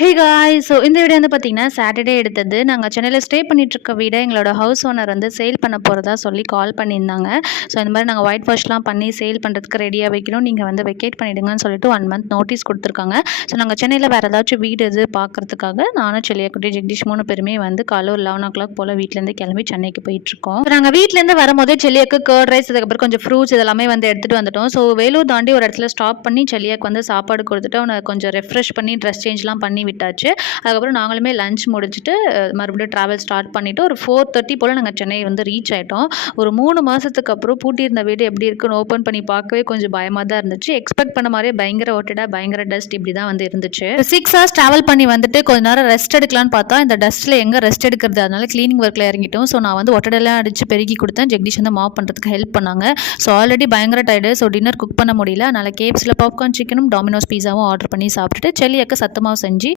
ஹே காய் ஸோ இந்த வீடியோ வந்து பார்த்தீங்கன்னா சாட்டர்டே எடுத்தது. நாங்கள் சென்னையில் ஸ்டே பண்ணிட்டு இருக்க வீடை எங்களோட ஹவுஸ் ஓனர் வந்து சேல் பண்ண போகிறதா சொல்லி கால் பண்ணியிருந்தாங்க. ஸோ இந்த மாதிரி நாங்கள் ஒயிட் வாஷ்லாம் பண்ணி சேல் பண்ணுறதுக்கு ரெடியாக வைக்கிறோம், நீங்கள் வந்து வெக்கேட் பண்ணிவிடுங்கன்னு சொல்லிட்டு 1 மந்த் நோட்டீஸ் கொடுத்துருக்காங்க. ஸோ நாங்கள் சென்னையில் வேறு ஏதாச்சும் வீடு இது பார்க்குறதுக்காக நானும் செல்லியாக்குட்டி ஜெகதீஷ் 3 பேருமே வந்து காலைல ஒரு 11 o'clock போல் வீட்டிலேருந்து கிளம்பி சென்னைக்கு போயிட்டுருக்கோம். நாங்கள் வீட்டிலேருந்து வரும்போதே செல்லியாக்கு கர்ட் ரைஸ், அதுக்கப்புறம் கொஞ்சம் ஃப்ரூட்ஸ் இதெல்லாமே வந்து எடுத்துகிட்டு வந்துட்டோம். ஸோ வேலூர் தாண்டி ஒரு இடத்துல ஸ்டாப் பண்ணி செல்லியாக்கு வந்து சாப்பாடு கொடுத்துட்டு அவனை கொஞ்சம் ரெஃப்ரெஷ் பண்ணி ட்ரெஸ் சேஞ்ச்லாம் பண்ணி விட்டாச்சு. அதுக்கப்புறம் நாங்களுமே லஞ்ச் முடிச்சுட்டு மறுபடியும் ட்ராவல் ஸ்டார்ட் பண்ணிவிட்டு ஒரு 4:30 போல் நாங்கள் சென்னை வந்து ரீச் ஆகிட்டோம். ஒரு 3 மாதத்துக்கு அப்புறம் பூட்டியிருந்த வீடு எப்படி இருக்குன்னு ஓப்பன் பண்ணி பார்க்கவே கொஞ்சம் பயமாக தான் இருந்துச்சு. எக்ஸ்பெக்ட் பண்ண மாதிரியே பயங்கர ஓட்டடா, பயங்கர டஸ்ட் இப்படி தான் வந்து இருந்துச்சு. 6 hours ட்ராவல் பண்ணி வந்துட்டு கொஞ்ச நேரம் ரெஸ்ட் எடுக்கலான்னு பார்த்தா இந்த டஸ்ட்டில் எங்கே ரெஸ்ட் எடுக்கிறது, அதனால க்ளீனிங் ஒர்க்கில் இறங்கிட்டோம். ஸோ நான் வந்து ஒட்டடெல்லாம் அடித்து பெருக்கி கொடுத்தேன். ஜெகதீஷ் வந்து மாப் பண்ணுறதுக்கு ஹெல்ப் பண்ணாங்க. ஸோ ஆல்ரெடி பயங்கர டயர்டு. ஸோ டின்னர் குக் பண்ண முடியல. அதனால் கேப்ஸில் பாப்கார்ன் சிக்கனும் டாமினோஸ் பீஸாவும் ஆர்டர் பண்ணி சாப்பிட்டுட்டு செல்லியாக்கு சத்தமாக செஞ்சு